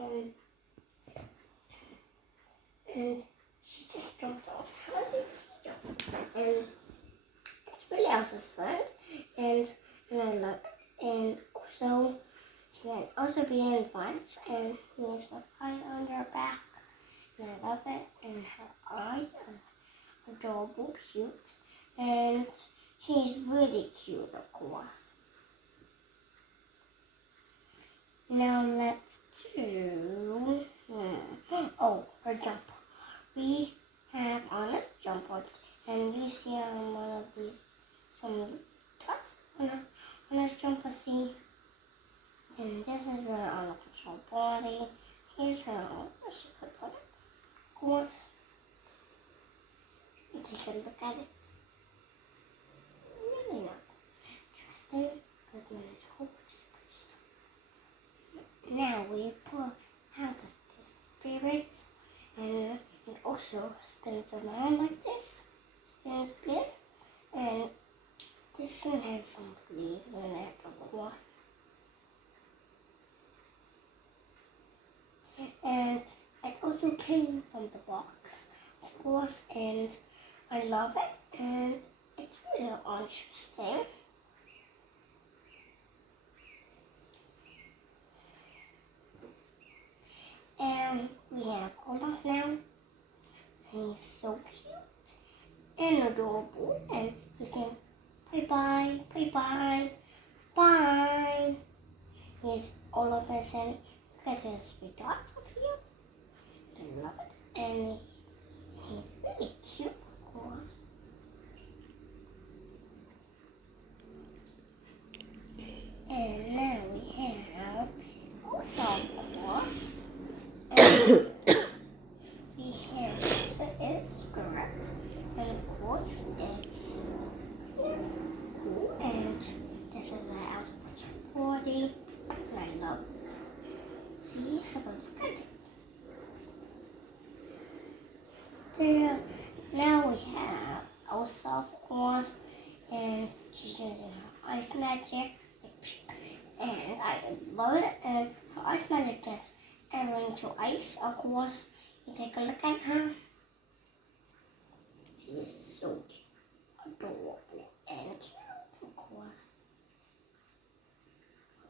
and, and she just jumped off. How did she jump? And it's really Elsa's friend, and I love it. And also, she can also be in fights, and he has a fire on her back, and I love it. And her eyes are adorable, cute, and she's really cute, of course. Now let's do her jump. We have Anna's jumper, and you see on one of these some dots on Anna's jumper. See, and this is where Anna puts her body. Here's her she could put it. Of course, and take a look at it. Really not interesting, because when it's cold, now we have the spirits, and it also spins around like this. Spin, and this one has some leaves in it, of course. And it also came from the box, of course, and I love it, and it's really interesting. And we have Olaf now. He's so cute and adorable, and he's saying bye bye, bye bye, bye. He's Olaf is saying, look at his three dots up here. I love it, and he's really cute, of course. And now we have also, of course. We have also is correct, and of course it's cool, and this is the house of body, and I love it. See, have a look at it. There. Now we have Elsa, of course, and she's using her ice magic, and I love it. And her ice magic gets everything to ice, of course. You take a look at her. She is so cute, adorable, and cute, of course.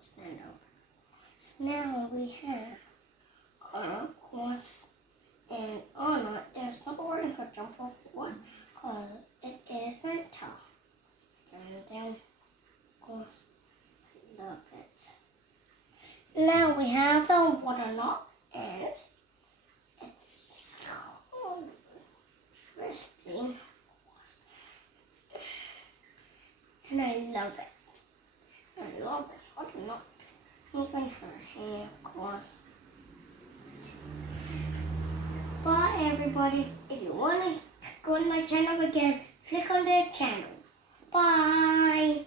Stand up. So now we have Anna, of course, and Anna is not wearing her jumper for because it is winter. And of course, I love it. Now we have the water knock, and it's so interesting, and I love it. I love this water knock. Even her hair, of course. Bye, everybody. If you want to go to my channel again, click on the channel. Bye.